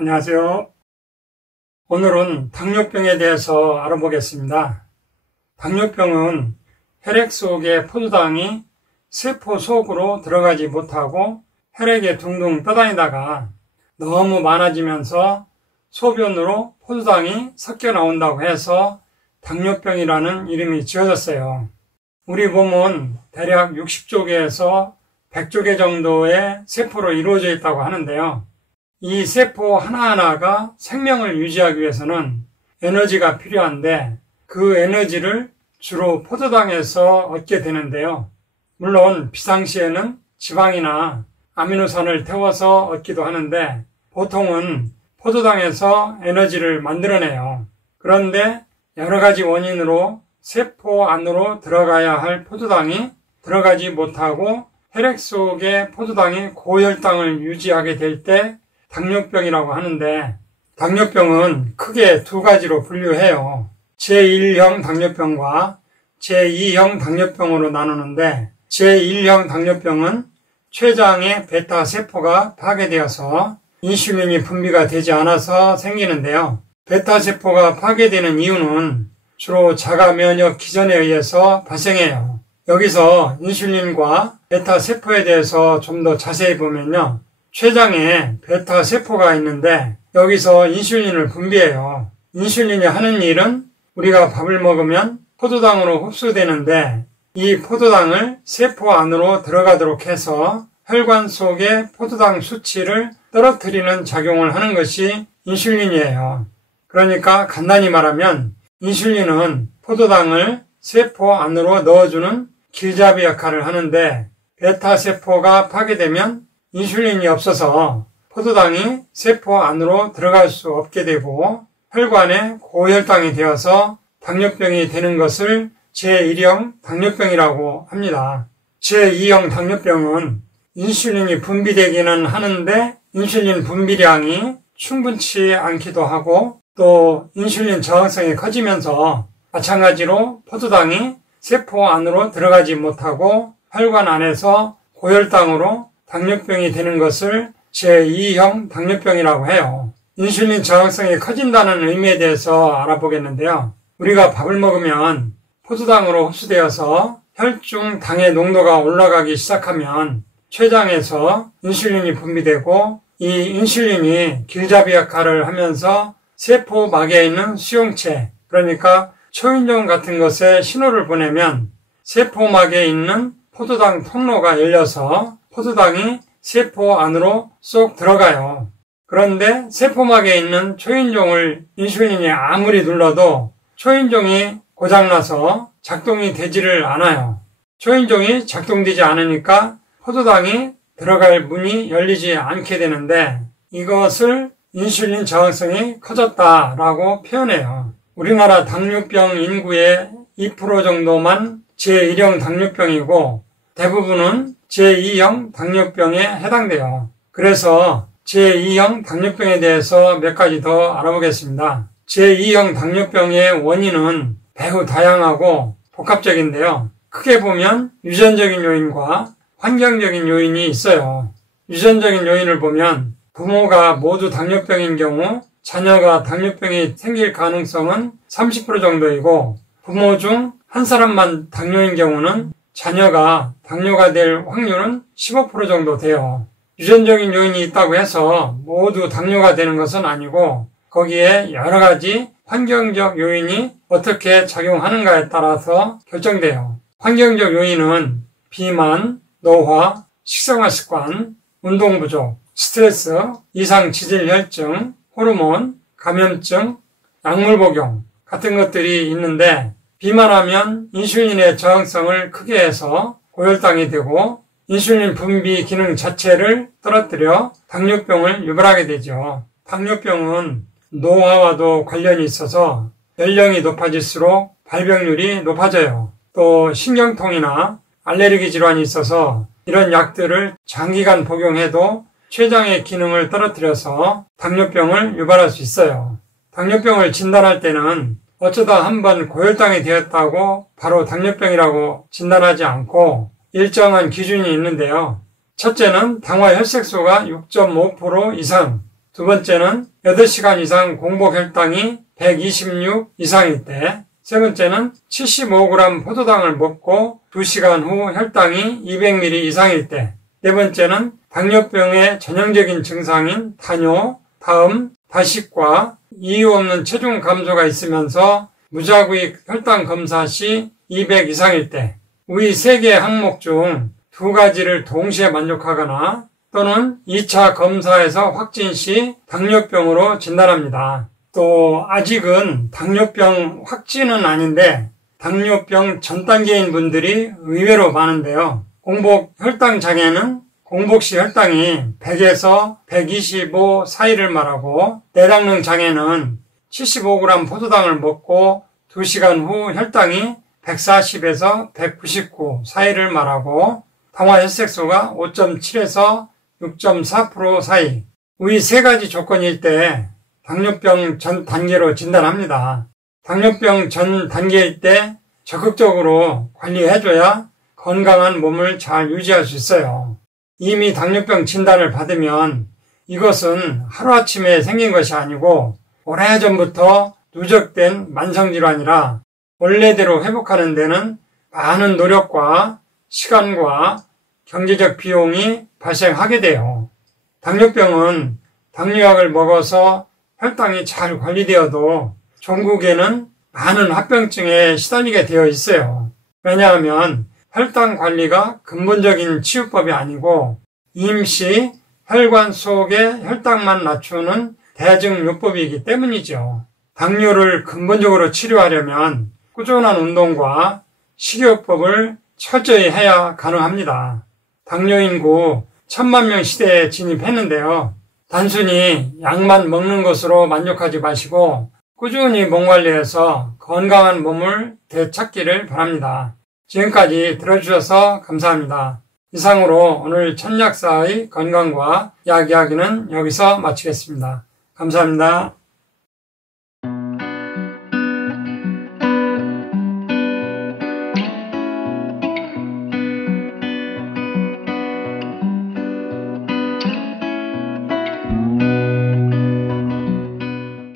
안녕하세요. 오늘은 당뇨병에 대해서 알아보겠습니다. 당뇨병은 혈액 속의 포도당이 세포 속으로 들어가지 못하고 혈액에 둥둥 떠다니다가 너무 많아지면서 소변으로 포도당이 섞여 나온다고 해서 당뇨병이라는 이름이 지어졌어요. 우리 몸은 대략 60조개에서 100조개 정도의 세포로 이루어져 있다고 하는데요. 이 세포 하나하나가 생명을 유지하기 위해서는 에너지가 필요한데 그 에너지를 주로 포도당에서 얻게 되는데요. 물론 비상시에는 지방이나 아미노산을 태워서 얻기도 하는데 보통은 포도당에서 에너지를 만들어내요. 그런데 여러 가지 원인으로 세포 안으로 들어가야 할 포도당이 들어가지 못하고 혈액 속에 포도당이 고혈당을 유지하게 될 때 당뇨병이라고 하는데, 당뇨병은 크게 두 가지로 분류해요. 제1형 당뇨병과 제2형 당뇨병으로 나누는데, 제1형 당뇨병은 췌장의 베타세포가 파괴되어서 인슐린이 분비가 되지 않아서 생기는데요. 베타세포가 파괴되는 이유는 주로 자가 면역 기전에 의해서 발생해요. 여기서 인슐린과 베타세포에 대해서 좀 더 자세히 보면요. 췌장에 베타세포가 있는데 여기서 인슐린을 분비해요. 인슐린이 하는 일은 우리가 밥을 먹으면 포도당으로 흡수되는데 이 포도당을 세포 안으로 들어가도록 해서 혈관 속의 포도당 수치를 떨어뜨리는 작용을 하는 것이 인슐린이에요. 그러니까 간단히 말하면 인슐린은 포도당을 세포 안으로 넣어주는 길잡이 역할을 하는데 베타세포가 파괴되면 인슐린이 없어서 포도당이 세포 안으로 들어갈 수 없게 되고 혈관에 고혈당이 되어서 당뇨병이 되는 것을 제1형 당뇨병이라고 합니다. 제2형 당뇨병은 인슐린이 분비되기는 하는데 인슐린 분비량이 충분치 않기도 하고 또 인슐린 저항성이 커지면서 마찬가지로 포도당이 세포 안으로 들어가지 못하고 혈관 안에서 고혈당으로 당뇨병이 되는 것을 제2형 당뇨병이라고 해요. 인슐린 저항성이 커진다는 의미에 대해서 알아보겠는데요. 우리가 밥을 먹으면 포도당으로 흡수되어서 혈중 당의 농도가 올라가기 시작하면 췌장에서 인슐린이 분비되고 이 인슐린이 길잡이 역할을 하면서 세포막에 있는 수용체, 그러니까 초인종 같은 것에 신호를 보내면 세포막에 있는 포도당 통로가 열려서 포도당이 세포 안으로 쏙 들어가요. 그런데 세포막에 있는 초인종을 인슐린이 아무리 눌러도 초인종이 고장나서 작동이 되지를 않아요. 초인종이 작동되지 않으니까 포도당이 들어갈 문이 열리지 않게 되는데 이것을 인슐린 저항성이 커졌다라고 표현해요. 우리나라 당뇨병 인구의 2% 정도만 제1형 당뇨병이고 대부분은 제2형 당뇨병에 해당돼요. 그래서 제2형 당뇨병에 대해서 몇 가지 더 알아보겠습니다. 제2형 당뇨병의 원인은 매우 다양하고 복합적인데요. 크게 보면 유전적인 요인과 환경적인 요인이 있어요. 유전적인 요인을 보면 부모가 모두 당뇨병인 경우 자녀가 당뇨병이 생길 가능성은 30% 정도이고 부모 중 한 사람만 당뇨인 경우는 자녀가 당뇨가 될 확률은 15% 정도 돼요. 유전적인 요인이 있다고 해서 모두 당뇨가 되는 것은 아니고 거기에 여러 가지 환경적 요인이 어떻게 작용하는가에 따라서 결정돼요. 환경적 요인은 비만, 노화, 식생활 습관, 운동 부족, 스트레스, 이상 지질 혈증, 호르몬, 감염증, 약물 복용 같은 것들이 있는데 비만하면 인슐린의 저항성을 크게 해서 고혈당이 되고 인슐린 분비 기능 자체를 떨어뜨려 당뇨병을 유발하게 되죠. 당뇨병은 노화와도 관련이 있어서 연령이 높아질수록 발병률이 높아져요. 또 신경통이나 알레르기 질환이 있어서 이런 약들을 장기간 복용해도 췌장의 기능을 떨어뜨려서 당뇨병을 유발할 수 있어요. 당뇨병을 진단할 때는 어쩌다 한번 고혈당이 되었다고 바로 당뇨병이라고 진단하지 않고 일정한 기준이 있는데요. 첫째는 당화 혈색소가 6.5% 이상, 두 번째는 8시간 이상 공복 혈당이 126 이상일 때, 세 번째는 75g 포도당을 먹고 2시간 후 혈당이 200ml 이상일 때, 네 번째는 당뇨병의 전형적인 증상인 당뇨, 다음 다식과 이유 없는 체중 감소가 있으면서 무작위 혈당 검사 시 200 이상일 때, 위 3개의 항목 중 2가지를 동시에 만족하거나 또는 2차 검사에서 확진 시 당뇨병으로 진단합니다. 또 아직은 당뇨병 확진은 아닌데 당뇨병 전 단계인 분들이 의외로 많은데요. 공복 혈당 장애는 공복 시 혈당이 100에서 125 사이를 말하고, 내당능 장애는 75g 포도당을 먹고 2시간 후 혈당이 140에서 199 사이를 말하고, 당화혈색소가 5.7에서 6.4% 사이, 위 3가지 조건일 때 당뇨병 전 단계로 진단합니다. 당뇨병 전 단계일 때 적극적으로 관리해줘야 건강한 몸을 잘 유지할 수 있어요. 이미 당뇨병 진단을 받으면 이것은 하루아침에 생긴 것이 아니고 오래전부터 누적된 만성질환이라 원래대로 회복하는 데는 많은 노력과 시간과 경제적 비용이 발생하게 돼요. 당뇨병은 당뇨약을 먹어서 혈당이 잘 관리되어도 종국에는 많은 합병증에 시달리게 되어 있어요. 왜냐하면 혈당 관리가 근본적인 치유법이 아니고 임시 혈관 속의 혈당만 낮추는 대증요법이기 때문이죠. 당뇨를 근본적으로 치료하려면 꾸준한 운동과 식이요법을 철저히 해야 가능합니다. 당뇨 인구 1000만 명 시대에 진입했는데요. 단순히 약만 먹는 것으로 만족하지 마시고 꾸준히 몸 관리해서 건강한 몸을 되찾기를 바랍니다. 지금까지 들어주셔서 감사합니다. 이상으로 오늘 천약사의 건강과 약 이야기는 여기서 마치겠습니다. 감사합니다.